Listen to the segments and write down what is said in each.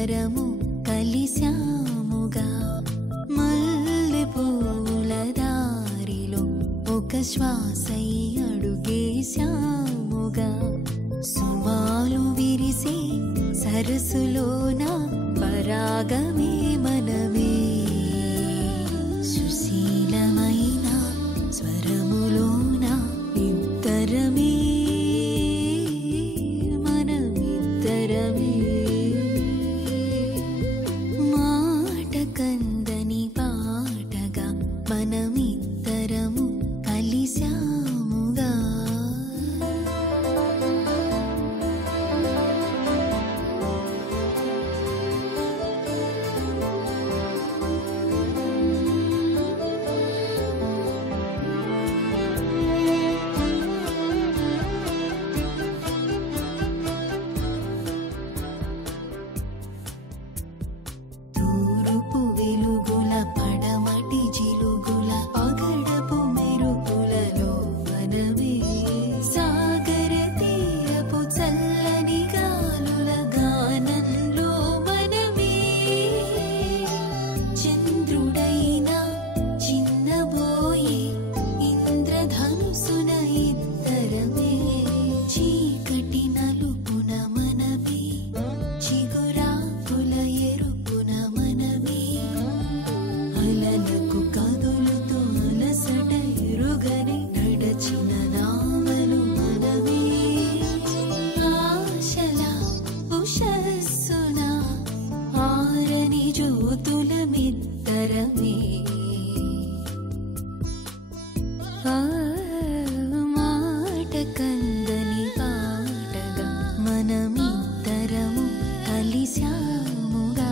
మనమిద్దరము కలిశాముగా మల్లె పూల దారిలో ఒక శ్వాసై అడుగేశాముగా సుమాలు విరిసే సరస్సులోన పరాగమే మనమే సుశీలమైన స్వరములోన ఇద్దరమే మనమిద్దరమే మాట కందని పాటగా మనమిద్దరము కలిశాముగా తూరుపు వెలుగుల పడమటి జిలుగుల పగడపు మెరుపులలో మనమే సాగర తీరపు చల్లని గాలుల గానంలో మనమే చంద్రుడైనా చిన్నబోయే ఇంద్రధనుసున ఇద్దరమే చీకటి నలుపున మనమే చిగురాకుల ఎరుపున మనమే అలలకు కదులుతూ అలసట ఎరుగని నడచిన నావలు మనమే ఆశల ఉషస్సున ఆరని జ్యోతులమిద్దరమే మాట కందని పాటగా మనమిద్దరము కలిశాముగా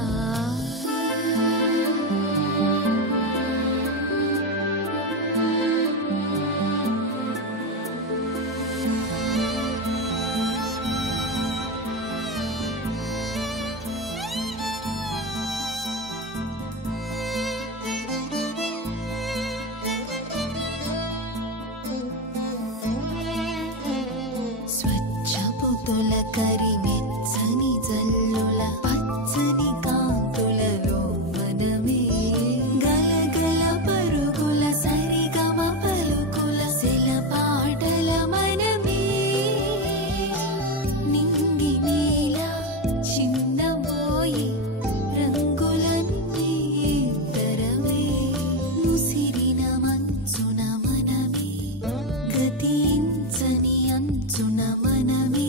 స్వచ్ఛపు తొలకరి మెచ్చని జల్లుల పచ్చని కాంతులలో మనమే గలగల పరుగుల సరిగమ పలుకుల శిలపాటల మనమే నింగి నీల చిన్నబోయి రంగులన్నీ ఇద్దరమే ముసిరిన మంచున మనమే గతించని అంచున మనమే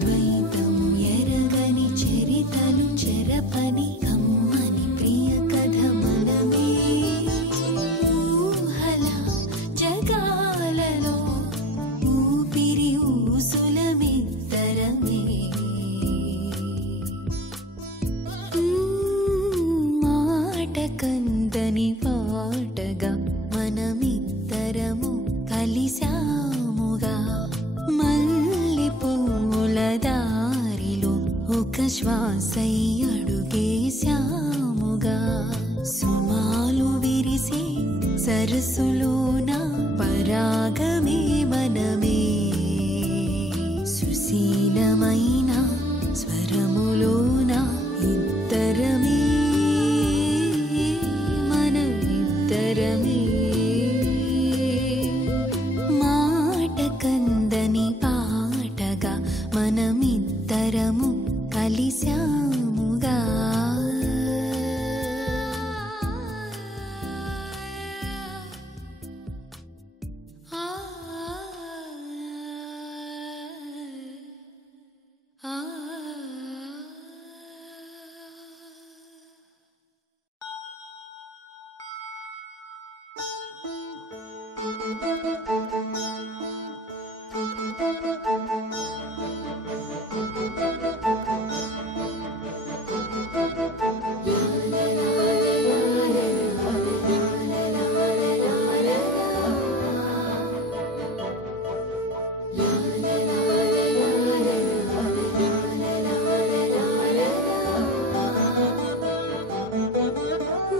ద్వైతం ఎరగని చరితలు చెరపని కమ్మని ప్రియ కథ మనమే ఊహల జగాలలో ఊపిరి ఊసులమిద్దరమే మాట కందని పాటగా మనమిద్దరము కలిశాముగా మల్లె పూల దారిలో ఒక శ్వాసై అడుగేశాముగా సుమాలు విరిసే సరస్సులోన పరాగమే మనమే సుశీలమైన స్వరములోన ఇద్దరమే మనమిద్దరమే మాట కందని పాటగా మనమిద్దరము కలిశాముగా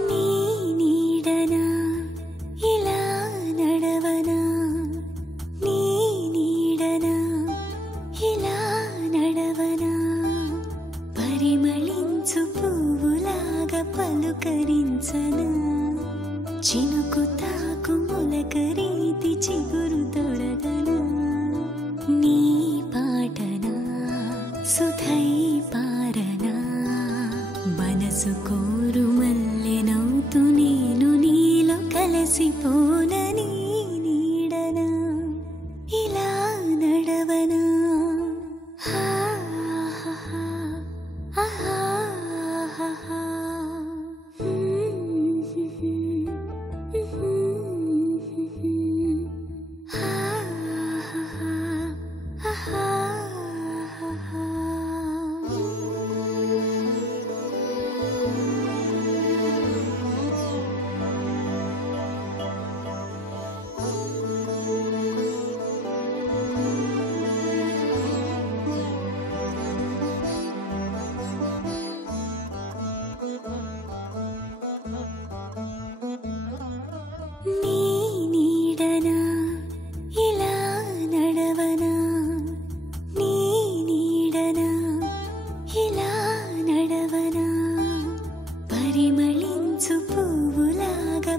నీ నీడనా ఇలా నడవనా పలుకరించనా చినుకు తాకు మొలకరీతి చిగురు తొడగనా నీ పాటనా సుధై పారనా మనసు కోరు మల్లెనవుతూ నేను నీలో కలిసిపోనని నీడనా ఇలా నడవనా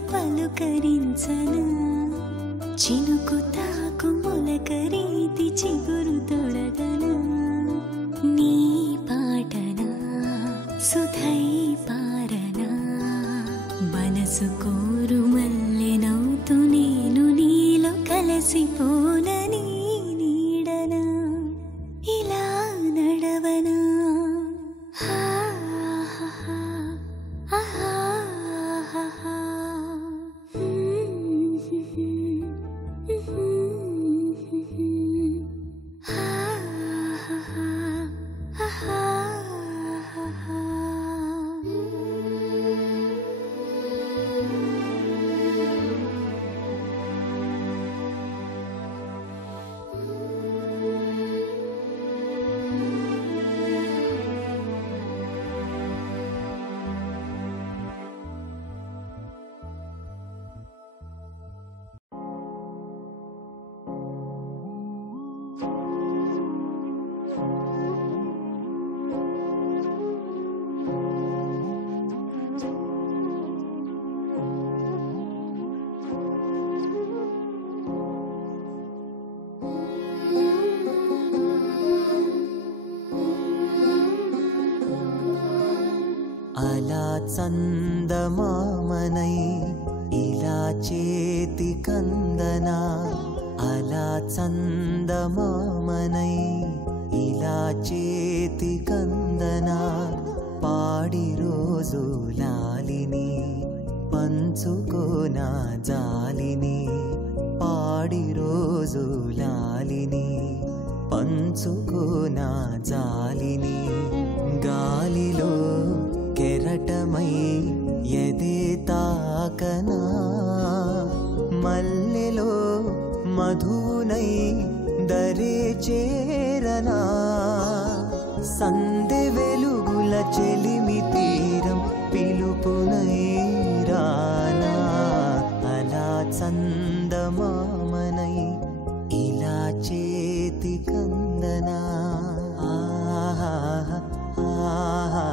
పలుకరించనా చినుకు తాకు మొలకరీతి చిగురు తొడగనా నీ పాటనా సుధై పారనా మనసు కోరు మల్లెనవుతూ నేను నీలో కలిసిపోనని నీడనా ఇలా నడవనా అలా చందమామనై ఇలా చేతి కందనా అలా చందమామనై ఇలా చేతి కందనా పాడి రోజు లాలిని పంచుకోనా జాలిని పాడి రోజు లాలిని పంచుకోనా జాలిని గాలిలో కెరటమై ఎదే తాకనా మల్లెలో మధునై దరే చేరనా సందె వెలుగుల చెలిమి తీరం పిలుపునై రానా అలా చందమామనై ఇలా చేతి కందనా ఆహా ఆహా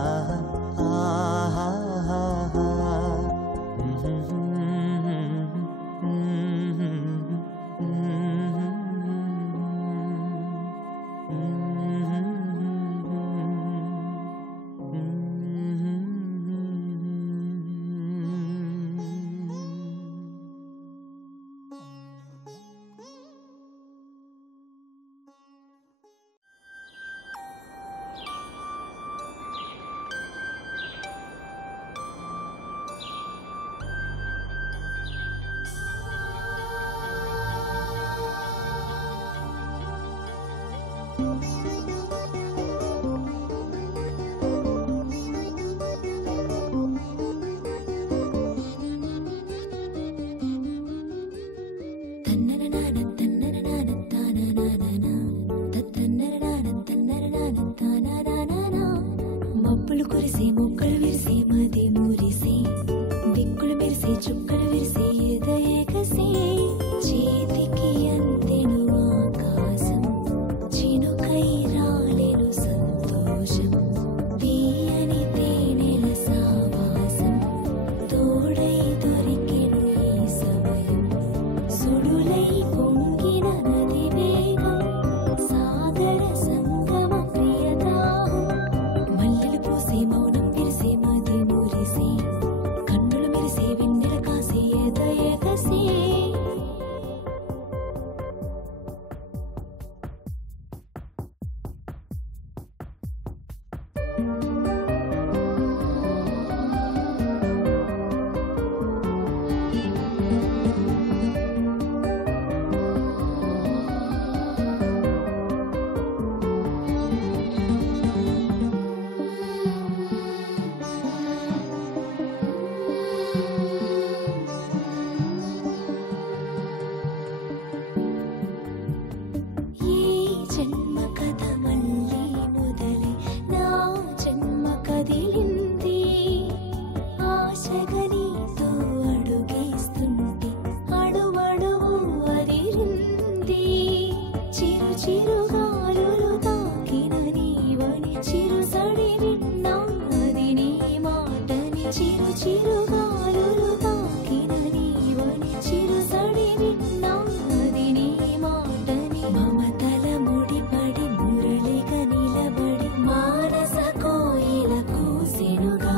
చిరు చిరుగాలులు తాకిన నీవని చిరుసడి విన్నా అది నీ మాటని మమతల ముడిపడి మురళిగా నిలబడి మానస కోయిల కూసెనుగా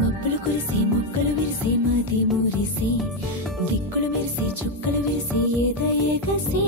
మబ్బులు కురిసి మొక్కలు విరిసి మది మురిసి దిక్కులు మెరిసి చుక్కలు విరిసి ఎదయగసి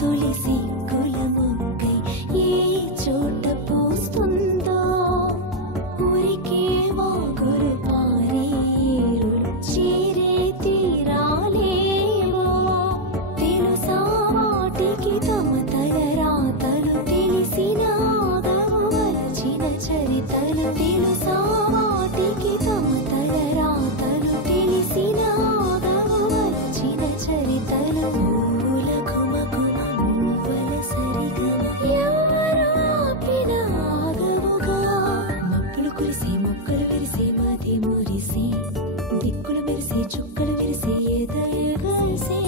తులసి కుల మొక్కై ఏ చోట పోస్తుందో ఊరికే వాగురు పారేరుడు చేరే తీరాలేవో తెలుసా వాటికి తమ తలరాతలు తెలిసిన ఆగవు వలచిన చరితలు తెలుసా వాటికి తమ తలరాతలు తెలిసిన ఆగవు వలచిన చరితలు దిక్కులు మెరిసి చుక్కలు విరిసి ఎదయగసి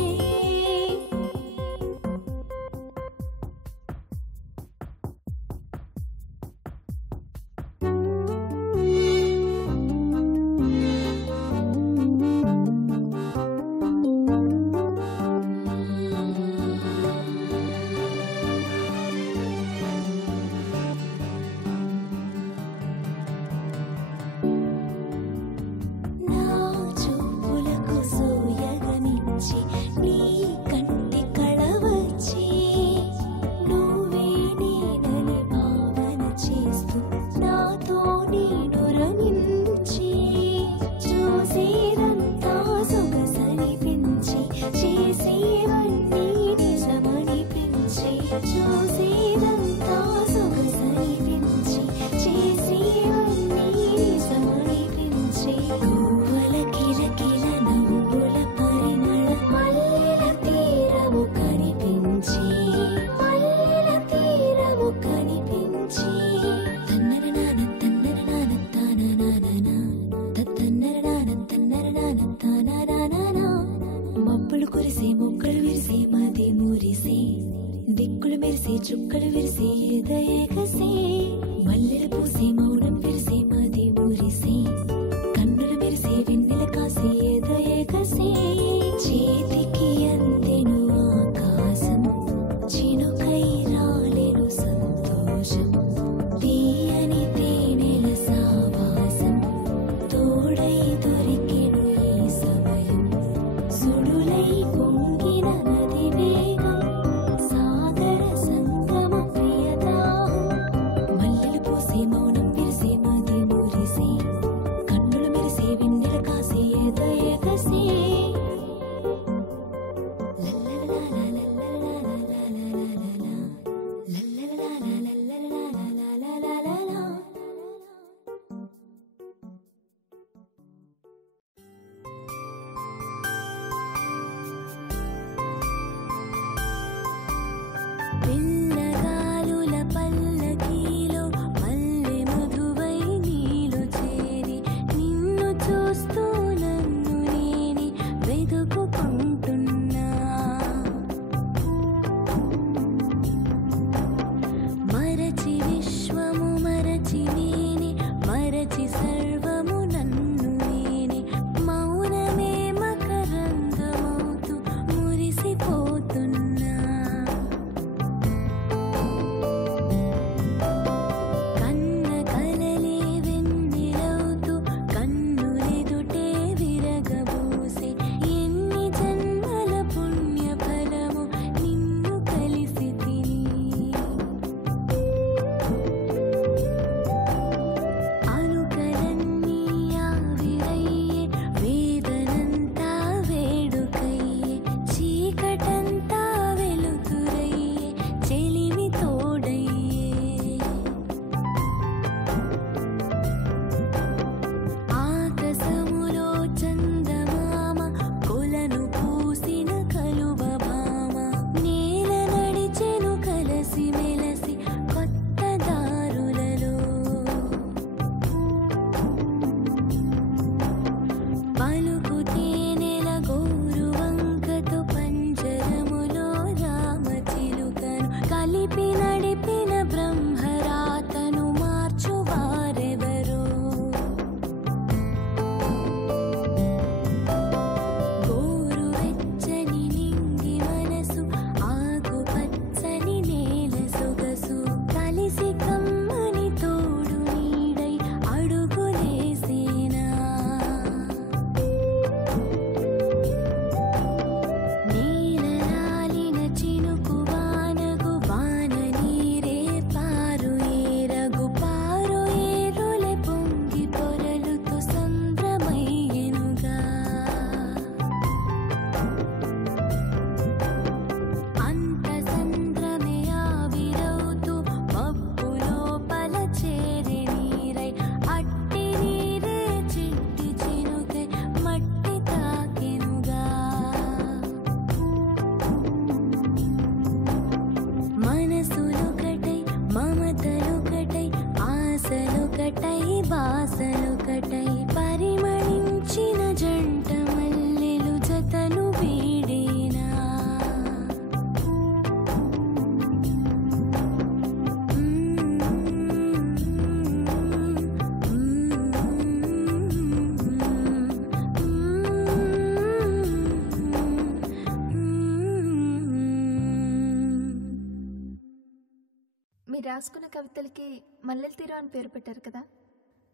రాసుకున్న కవితలకి మల్లెల తీరం అని పేరు పెట్టారు కదా,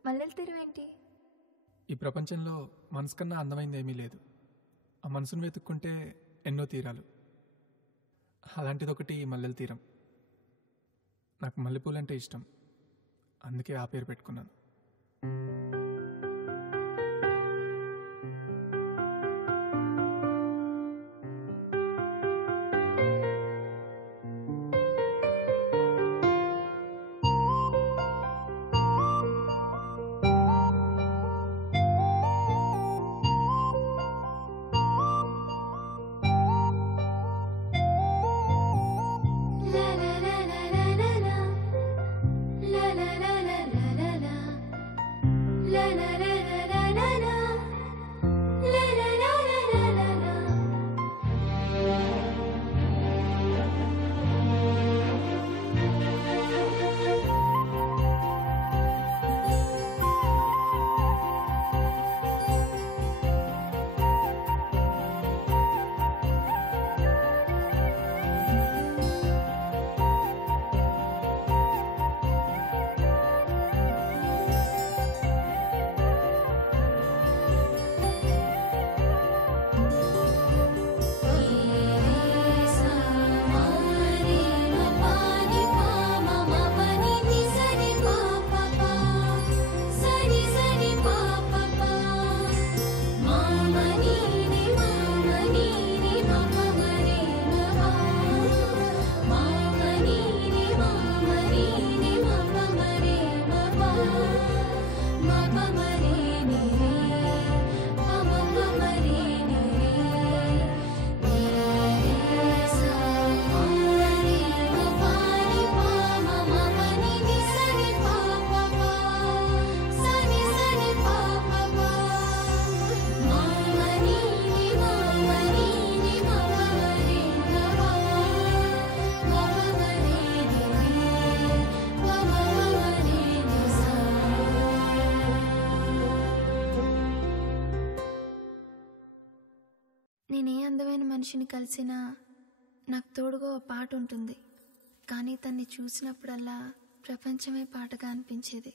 మల్లెల తీరం ఏంటి? ఈ ప్రపంచంలో మనసు కన్నా అందమైంది ఏమీ లేదు. ఆ మనసును వెతుక్కుంటే ఎన్నో తీరాలు. అలాంటిదొకటి మల్లెల తీరం. నాకు మల్లెపూలంటే ఇష్టం, అందుకే ఆ పేరు పెట్టుకున్నాను. నేనే అందమైన మనిషిని కలిసినా నాకు తోడుగా ఓ పాట ఉంటుంది, కానీ తన్ని చూసినప్పుడల్లా ప్రపంచమే పాటగా అనిపించేది.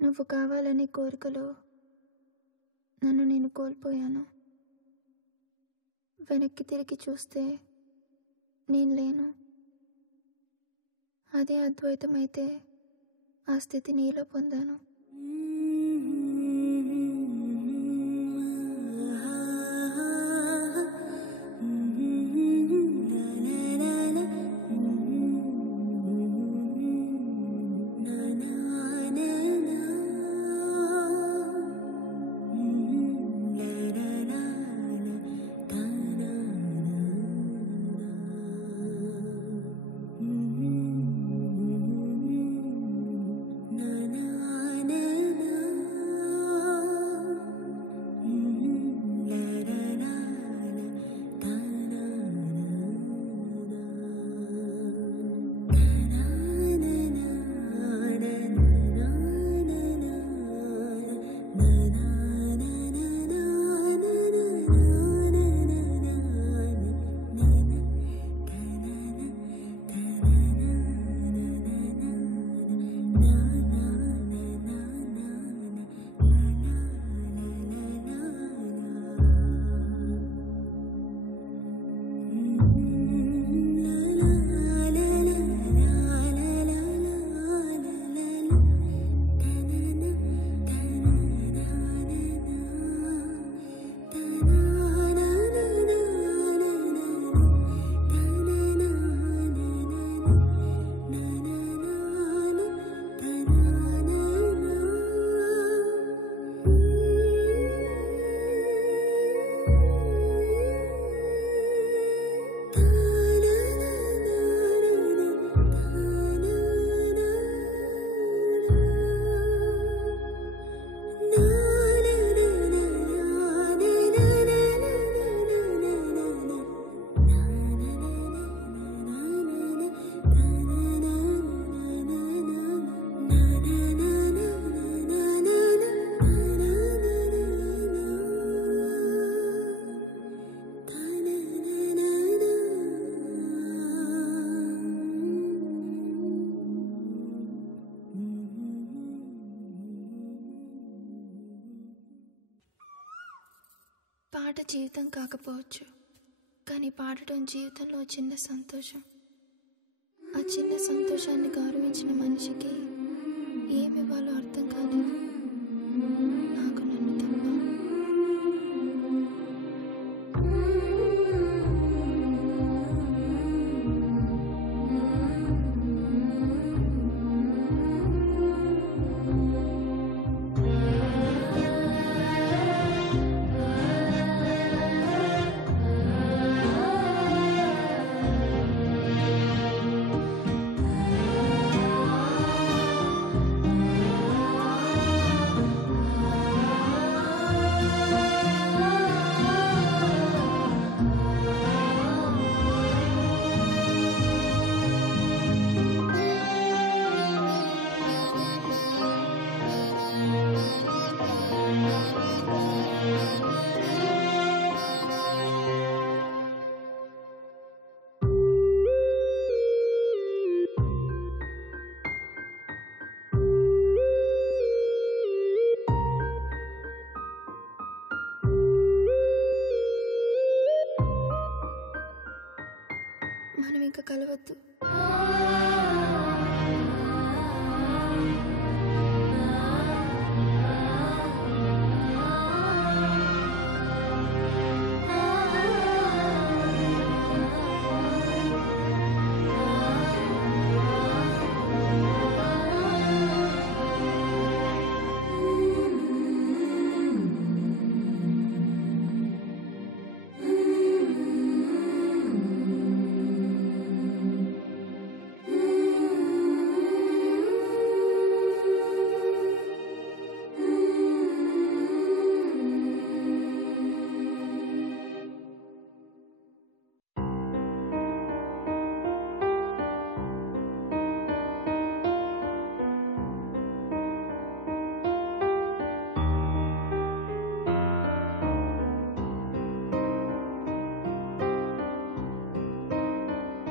నువ్వు కావాలనే కోరికలో నన్ను నేను కోల్పోయాను. వెనక్కి తిరిగి చూస్తే నేను లేను. అదే అద్వైతమైతే ఆ స్థితి నీలో పొందాను. జీవితం కాకపోవచ్చు, కానీ పాడటం జీవితంలో చిన్న సంతోషం. ఆ చిన్న సంతోషాన్ని గౌరవించిన మనిషికి ఏమివ్వాలో అర్థం కాలేదు, నాకు నన్ను తప్ప. మనం ఇంకా కలవద్దు.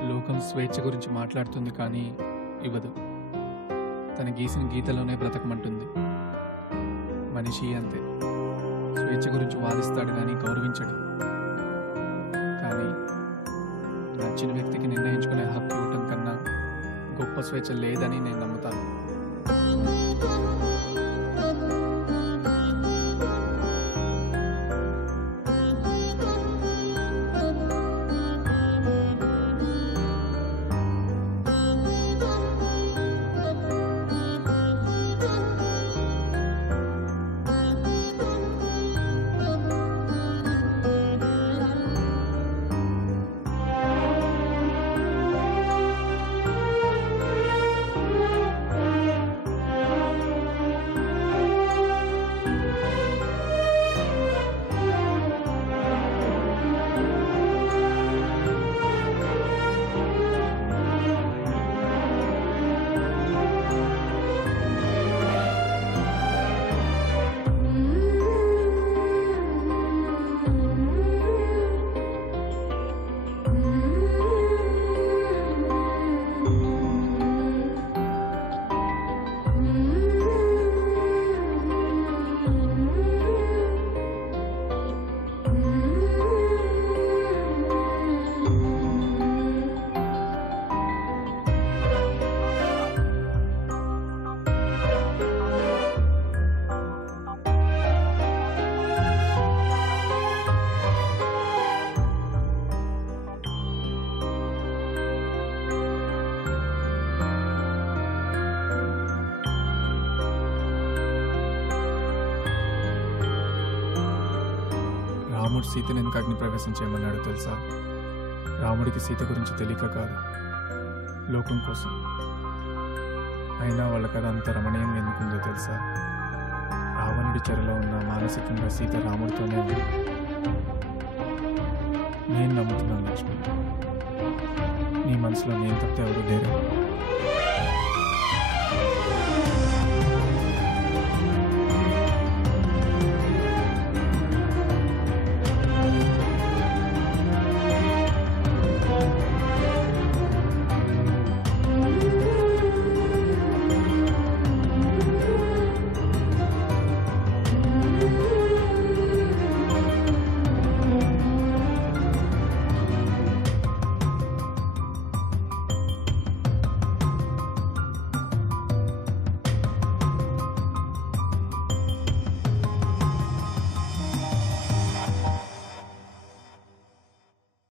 లోకం స్వేచ్ఛ గురించి మాట్లాడుతుంది కానీ ఇవ్వదు. తన గీసిన గీతలోనే బ్రతకమంటుంది. మనిషి అంతే, స్వేచ్ఛ గురించి వాదిస్తాడు కానీ గౌరవించడు. కానీ నచ్చిన వ్యక్తికి నిర్ణయించుకునే హక్కు ఇవ్వటం కన్నా గొప్ప స్వేచ్ఛ లేదని నేను నమ్ముతాను. రాముడు సీతను ఎందుకు అగ్ని ప్రవేశం చేయమన్నాడు తెలుసా? రాముడికి సీత గురించి తెలియక కాదు, లోకం కోసం. అయినా వాళ్ళ కథ అంత రమణీయంగా ఎందుకుందో తెలుసా? రావణుడి చెరలో ఉన్న మానసికంగా సీత రాముడితోనే ఉంది. నేను నమ్ముతున్నాను లక్ష్మి, నీ మనసులో నేను తప్ప ఎవరు లేరు.